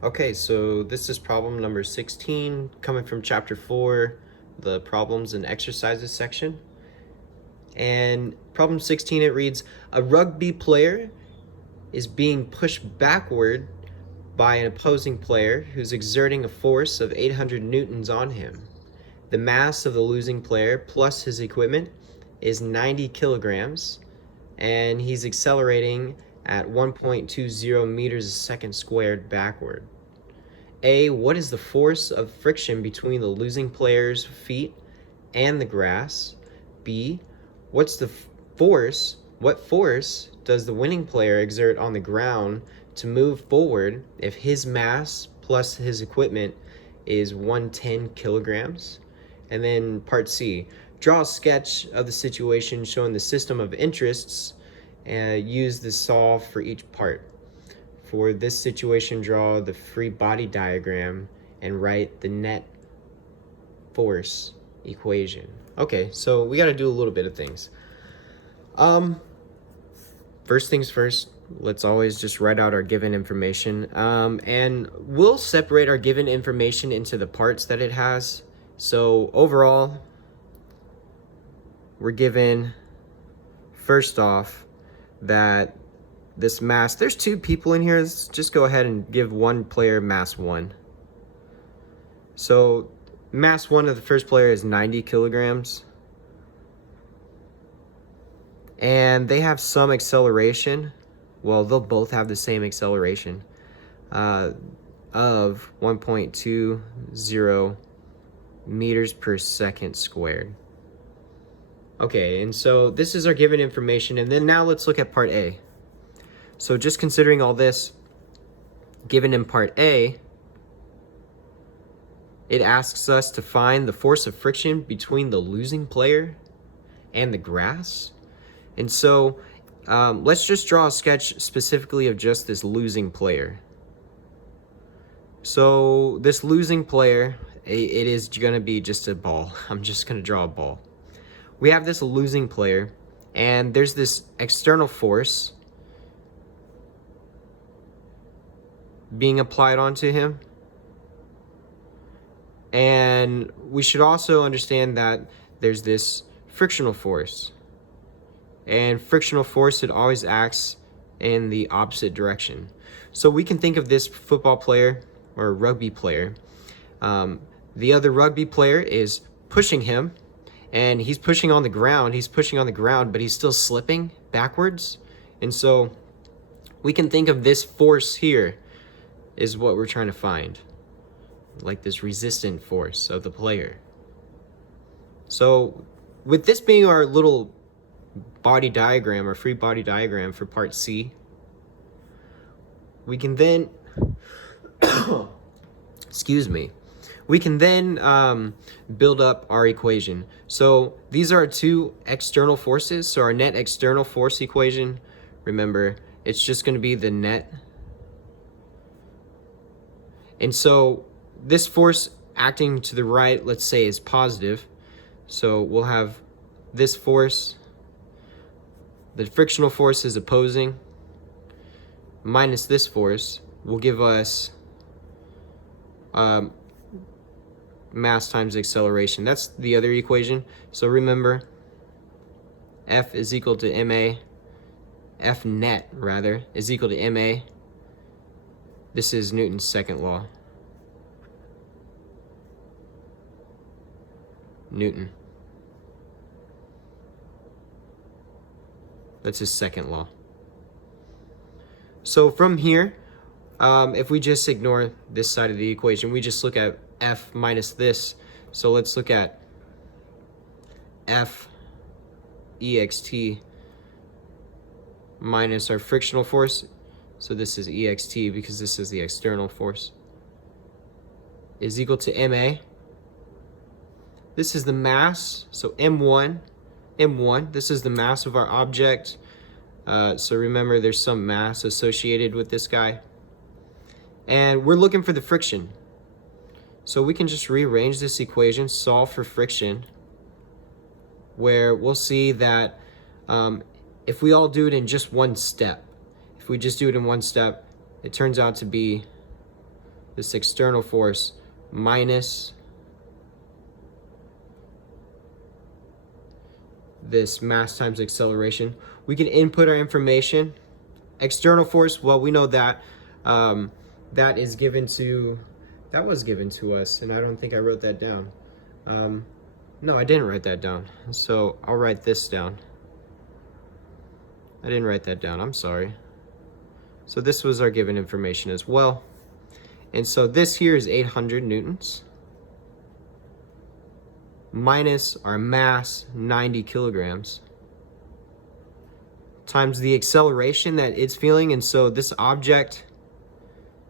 Okay, so this is problem number 16, coming from chapter 4, the problems and exercises section. And problem 16, it reads, a rugby player is being pushed backward by an opposing player who's exerting a force of 800 newtons on him. The mass of the losing player plus his equipment is 90 kilograms, and he's accelerating at 1.20 meters a second squared backward. A, what is the force of friction between the losing player's feet and the grass? B, what's the force? What force does the winning player exert on the ground to move forward if his mass plus his equipment is 110 kilograms? And then part C, draw a sketch of the situation showing the system of interests and use the solve for each part. For this situation, draw the free body diagram and write the net force equation. Okay, so we got to do a little bit of things. First things first, let's always just write out our given information. And we'll separate our given information into the parts that it has. So overall, we're given, first off, that this mass, there's two people in here. Let's just go ahead and give one player mass 1. So mass 1 of the first player is 90 kilograms. And they have some acceleration. Well, they'll both have the same acceleration of 1.20 meters per second squared. Okay, and so this is our given information. And then now let's look at part A. So just considering all this, given in part A, it asks us to find the force of friction between the losing player and the grass. And so let's just draw a sketch specifically of just this losing player. So this losing player, it is going to be just a ball. I'm just going to draw a ball. We have this losing player, and there's this external force being applied onto him. And we should also understand that there's this frictional force. And frictional force, it always acts in the opposite direction. So we can think of this football player or rugby player. The other rugby player is pushing him, and he's pushing on the ground. He's pushing on the ground, but he's still slipping backwards. And so we can think of this force here is what we're trying to find, like this resistant force of the player. So with this being our little body diagram or free body diagram for part C, we can then we can then build up our equation. So these are two external forces. So our net external force equation, remember, it's just going to be the net. And so this force acting to the right, let's say, is positive. So we'll have this force, the frictional force is opposing, minus this force will give us mass times acceleration. That's the other equation. So remember, F is equal to ma, F net rather, is equal to ma. This is Newton's second law. Newton. That's his second law. So from here, if we just ignore this side of the equation, we just look at F minus this. So let's look at F ext minus our frictional force. So this is ext because this is the external force, is equal to ma. This is the mass, so m1, this is the mass of our object. So remember, there's some mass associated with this guy. And we're looking for the friction. So we can just rearrange this equation, solve for friction, where we'll see that if we all do it in just one step, if we just do it in one step, it turns out to be this external force minus this mass times acceleration. We can input our information. External force, well, we know that that was given to us, and I don't think I wrote that down. No, I didn't write that down. So I'll write this down. I didn't write that down, I'm sorry. So this was our given information as well. And so this here is 800 newtons minus our mass, 90 kilograms, times the acceleration that it's feeling. And so this object,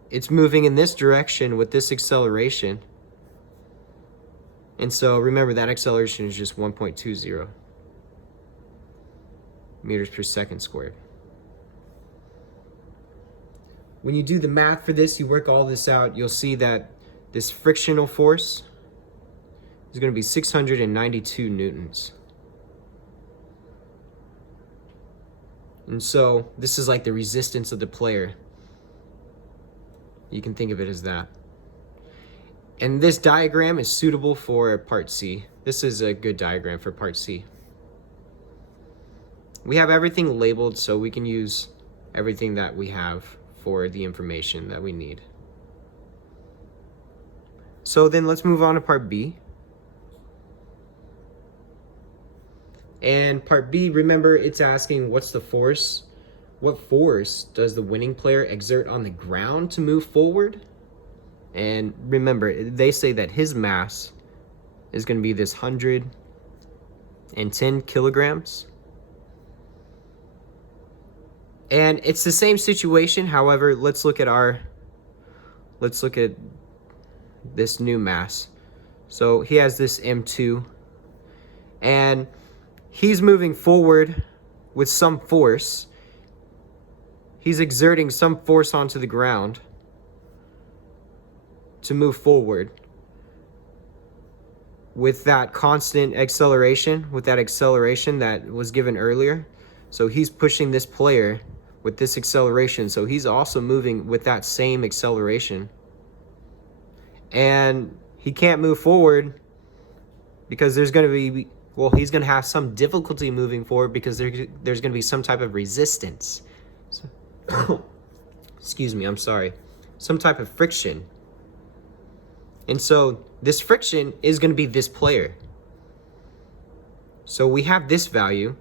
it's moving in this direction with this acceleration. And so remember, that acceleration is just 1.20 meters per second squared. When you do the math for this, you work all this out, you'll see that this frictional force is going to be 692 newtons. And so this is like the resistance of the player. You can think of it as that. And this diagram is suitable for part C. This is a good diagram for part C. We have everything labeled, so we can use everything that we have for the information that we need. So then let's move on to part B. And part B, remember, it's asking what's the force? What force does the winning player exert on the ground to move forward? And remember, they say that his mass is going to be this 110 kilograms. And it's the same situation. However, let's look at this new mass. So he has this M2, and he's moving forward with some force. He's exerting some force onto the ground to move forward with that constant acceleration, with that acceleration that was given earlier. So he's pushing this player with this acceleration. So he's also moving with that same acceleration. And he can't move forward because there's going to be, well, he's going to have some difficulty moving forward because there's going to be some type of resistance. So, excuse me, I'm sorry. Some type of friction. And so this friction is going to be this player. So we have this value.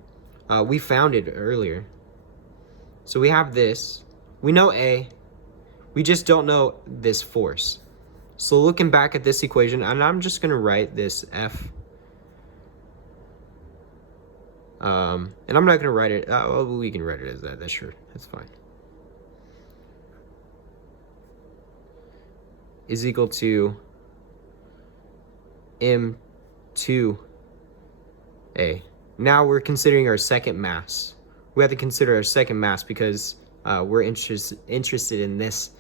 We found it earlier. So we have this. We know A. We just don't know this force. So looking back at this equation, and I'm just going to write this F. And I'm not going to write it. Well, we can write it as that. That's sure. That's fine. Is equal to M2A. Now we're considering our second mass. We have to consider our second mass because we're interested in this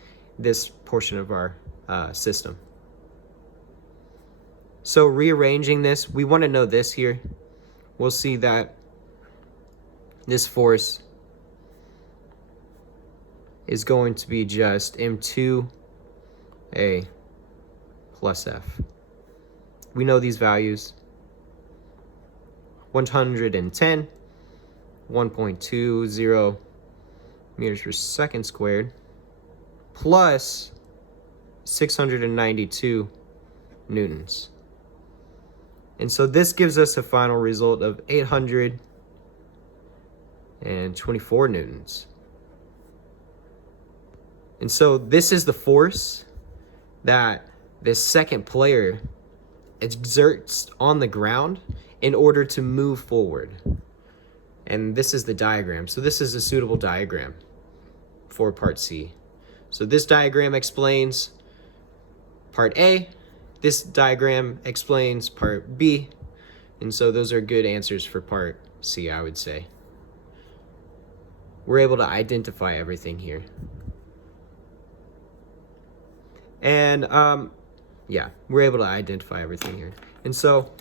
portion of our system. So rearranging this, we want to know this here. We'll see that this force is going to be just M2A plus F. We know these values. 110, 1.20 meters per second squared, plus 692 newtons. And so this gives us a final result of 824 newtons. And so this is the force that this second player exerts on the ground in order to move forward. And this is the diagram. So this is a suitable diagram for part C. So this diagram explains part A. This diagram explains part B. And so those are good answers for part C, I would say. We're able to identify everything here. And yeah, we're able to identify everything here. And so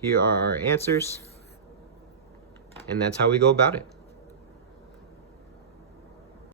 here are our answers, and that's how we go about it.